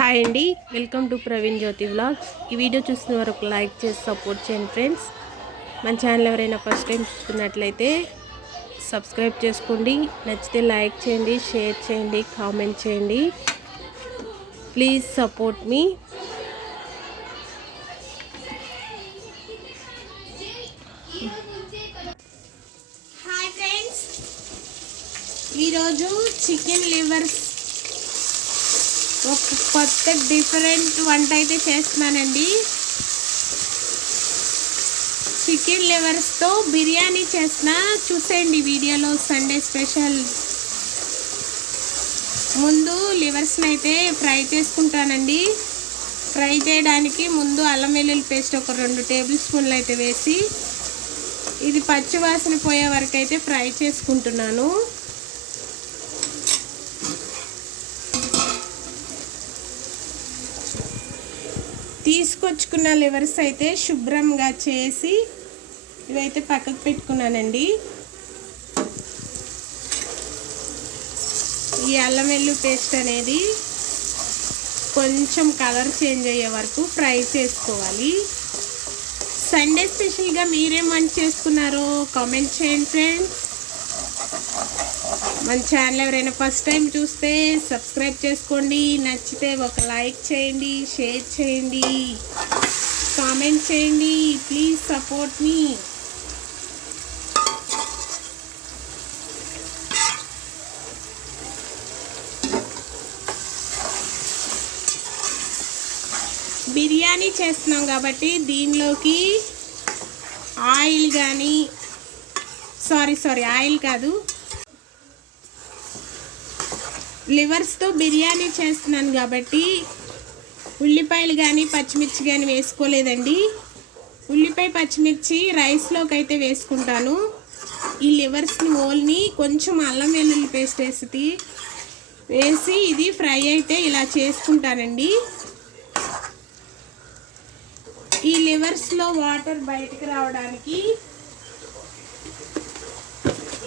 Hi అండి. Welcome to Praveen Jyothi vlogs. ఈ video చూసిన వరకు లైక్ చేసి సపోర్ట్ చేయండి ఫ్రెండ్స్. మన ఛానల్ ఎవరైనా ఫస్ట్ టైం చూస్తున్నట్లయితే సబ్స్క్రైబ్ చేసుకోండి. నచ్చితే లైక్ చేయండి షేర్ చేయండి కామెంట్ చేయండి. ప్లీజ్ సపోర్ట్ మీ. ఈరోజు చికెన్ లివర్స్ ఒక కొత్త డిఫరెంట్ వంట అయితే చేస్తున్నానండి. చికెన్ లివర్స్తో బిర్యానీ చేసిన చూసేయండి వీడియోలో సండే స్పెషల్. ముందు లివర్స్ని అయితే ఫ్రై చేసుకుంటానండి. ఫ్రై చేయడానికి ముందు అల్లం వెల్లుల్లి పేస్ట్ ఒక రెండు టేబుల్ స్పూన్లు అయితే వేసి ఇది పచ్చి వాసన పోయే వరకు అయితే ఫ్రై చేసుకుంటున్నాను. తీసుకొచ్చుకున్న లివర్స్ అయితే శుభ్రంగా చేసి ఇవైతే పక్కకు పెట్టుకున్నానండి. ఈ అల్లం వెల్లు పేస్ట్ అనేది కొంచెం కలర్ చేంజ్ అయ్యే వరకు ఫ్రై చేసుకోవాలి. సండే స్పెషల్గా మీరేం వంట చేసుకున్నారో కామెంట్ చేయండి ఫ్రెండ్స్. మన ఛానల్ ఎవరైనా ఫస్ట్ టైం చూస్తే సబ్స్క్రైబ్ చేసుకోండి. నచ్చితే ఒక లైక్ చేయండి షేర్ చేయండి కామెంట్ చేయండి. ప్లీజ్ సపోర్ట్ మీ బిర్యానీ చేస్తున్నాం కాబట్టి దీనిలోకి ఆయిల్ కానీ సారీ సారీ ఆయిల్ కాదు లివర్స్తో బిర్యానీ చేస్తున్నాను కాబట్టి ఉల్లిపాయలు కానీ పచ్చిమిర్చి కానీ వేసుకోలేదండి. ఉల్లిపాయ పచ్చిమిర్చి రైస్లోకి అయితే వేసుకుంటాను. ఈ లివర్స్ని ఓల్ని కొంచెం అల్లం వెల్లుల్లి పేస్ట్ వేసి వేసి ఇది ఫ్రై అయితే ఇలా చేసుకుంటానండి. ఈ లివర్స్లో వాటర్ బయటకు రావడానికి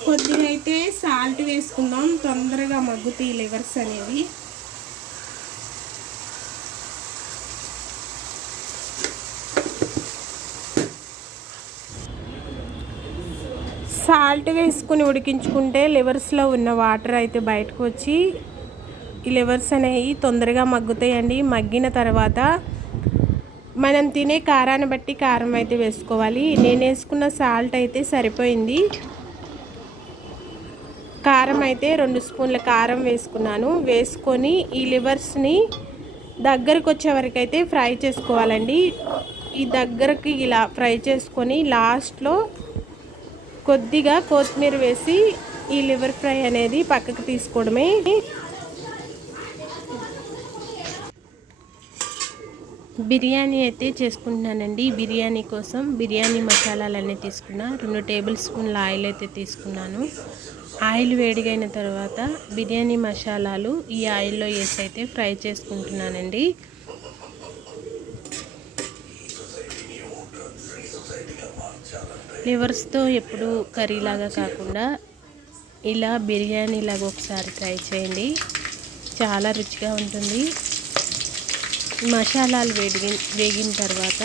కొద్దిగా అయితే సాల్ట్ వేసుకుందాం. తొందరగా మగ్గుతాయి లివర్స్ అనేవి. సాల్ట్ వేసుకుని ఉడికించుకుంటే లివర్స్లో ఉన్న వాటర్ అయితే బయటకు వచ్చి ఈ లివర్స్ అనేవి తొందరగా మగ్గుతాయండి. మగ్గిన తర్వాత మనం తినే కారాన్ని బట్టి కారం అయితే వేసుకోవాలి. నేను వేసుకున్న సాల్ట్ అయితే సరిపోయింది. కారం అయితే రెండు స్పూన్ల కారం వేసుకున్నాను. వేసుకొని ఈ లివర్స్ని దగ్గరకు వచ్చే వరకు అయితే ఫ్రై చేసుకోవాలండి. ఈ దగ్గరకి ఇలా ఫ్రై చేసుకొని లాస్ట్లో కొద్దిగా కొత్తిమీర వేసి ఈ లివర్ ఫ్రై అనేది పక్కకు తీసుకోవడమే. బిర్యానీ అయితే చేసుకుంటున్నానండి. బిర్యానీ కోసం బిర్యానీ మసాలాలన్నీ తీసుకున్నా. రెండు టేబుల్ స్పూన్ల ఆయిల్ అయితే తీసుకున్నాను. ఆయిల్ వేడిగైన తర్వాత బిర్యానీ మసాలాలు ఈ ఆయిల్లో వేసి అయితే ఫ్రై చేసుకుంటున్నానండి. లివర్స్తో ఎప్పుడు కర్రీలాగా కాకుండా ఇలా బిర్యానీలాగా ఒకసారి ట్రై చేయండి. చాలా రుచిగా ఉంటుంది. మసాలాలు వేడి వేగిన తర్వాత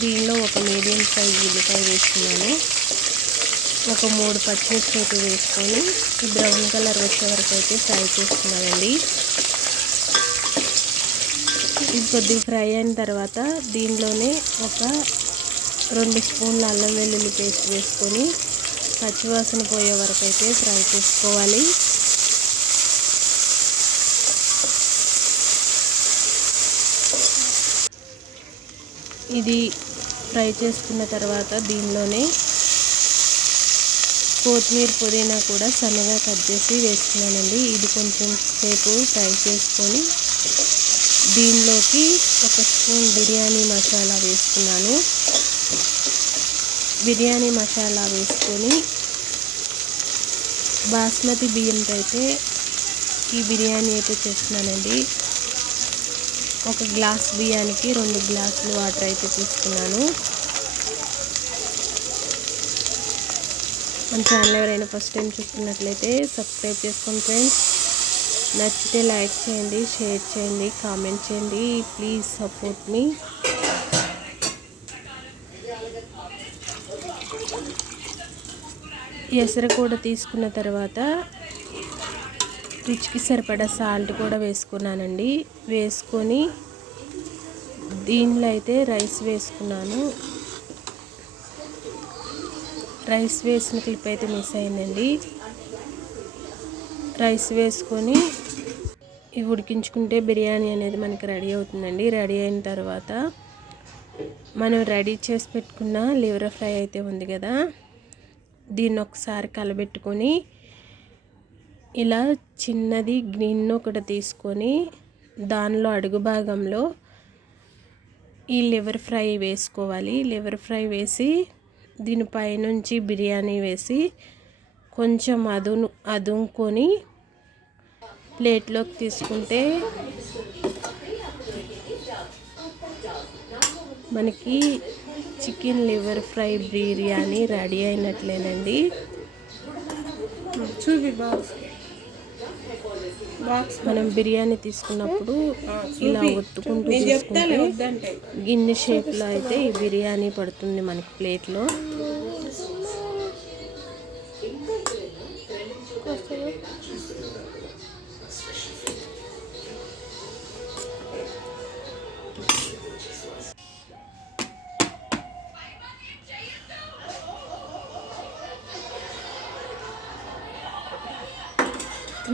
దీనిలో ఒక మీడియం సైజ్ ఉల్లిపాయ వేసుకున్నాను ఒక మూడు పచ్చిమిర్చి అయితే వేసుకొని బ్రౌన్ కలర్ వచ్చే వరకు అయితే ఫ్రై చేసుకున్నానండి ఇది కొద్దిగా ఫ్రై అయిన తర్వాత దీనిలోనే ఒక రెండు స్పూన్ల అల్లం వెల్లుల్లి పేస్ట్ వేసుకొని పచ్చివాసన పోయే వరకు అయితే ఫ్రై చేసుకోవాలి. ఇది ఫ్రై చేసుకున్న తర్వాత దీనిలోనే కొత్తిమీర పుదీనా కూడా సన్నగా కట్ చేసి వేసుకున్నానండి ఇది కొంచెం సేపు ఫ్రై చేసుకొని దీనిలోకి ఒక స్పూన్ బిర్యానీ మసాలా వేసుకున్నాను బిర్యానీ మసాలా వేసుకొని బాస్మతి బియ్యంతో అయితే ఈ బిర్యానీ అయితే చేస్తున్నానండి. ఒక గ్లాస్ బియ్యానికి రెండు గ్లాసులు వాటర్ అయితే తీసుకున్నాను. మన ఛానల్ ఎవరైనా ఫస్ట్ టైం చూస్తున్నట్లయితే సబ్స్క్రైబ్ చేసుకోండి ఫ్రెండ్స్ నచ్చితే లైక్ చేయండి షేర్ చేయండి కామెంట్ చేయండి. ప్లీజ్ సపోర్ట్ మీ ఎసరు కూడా తీసుకున్న తర్వాత రుచికి సరిపడా సాల్ట్ కూడా వేసుకున్నానండి. వేసుకొని దీనిలో అయితే రైస్ వేసుకున్నాను. రైస్ వేసిన క్లిప్ అయితే మిస్ అయిందండి. రైస్ వేసుకొని ఇవి ఉడికించుకుంటే బిర్యానీ అనేది మనకి రెడీ అవుతుందండి. రెడీ అయిన తర్వాత మనం రెడీ చేసి పెట్టుకున్న లివర్ ఫ్రై అయితే ఉంది కదా దీన్ని ఒకసారి కలబెట్టుకొని ఇలా చిన్నది గ్రీన్ ఒకటి తీసుకొని దానిలో అడుగు భాగంలో ఈ లివర్ ఫ్రై వేసుకోవాలి. లివర్ ఫ్రై వేసి దీనిపైనుంచి బిర్యానీ వేసి కొంచెం అదును అదుముకొని ప్లేట్లోకి తీసుకుంటే మనకి chicken liver fry biryani ready అయినట్లేనండి. చూపి బాక్స్ మనం బిర్యానీ తీసుకున్నప్పుడు ఇలా ఒత్తుకుంటూ తీసుకుంటే గిన్నె షేప్లో అయితే ఈ బిర్యానీ పడుతుంది మనకి ప్లేట్లో.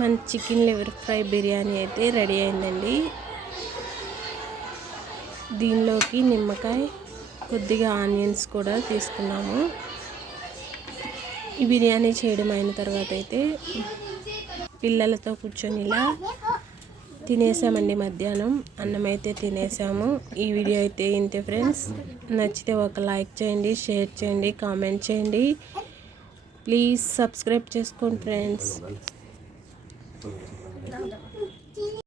మన చికెన్ లివర్ ఫ్రై బిర్యానీ అయితే రెడీ అయిందండి. దీనిలోకి నిమ్మకాయ కొద్దిగా ఆనియన్స్ కూడా తీసుకున్నాము. ఈ బిర్యానీ చేయడం అయిన తర్వాత అయితే పిల్లలతో కూర్చొని ఇలా తినేసామండి మధ్యాహ్నం. అన్నం అయితే తినేసాము. ఈ వీడియో అయితే ఇంతే ఫ్రెండ్స్. నచ్చితే ఒక లైక్ చేయండి షేర్ చేయండి కామెంట్ చేయండి. ప్లీజ్ సబ్స్క్రైబ్ చేసుకోండి ఫ్రెండ్స్. なんだ。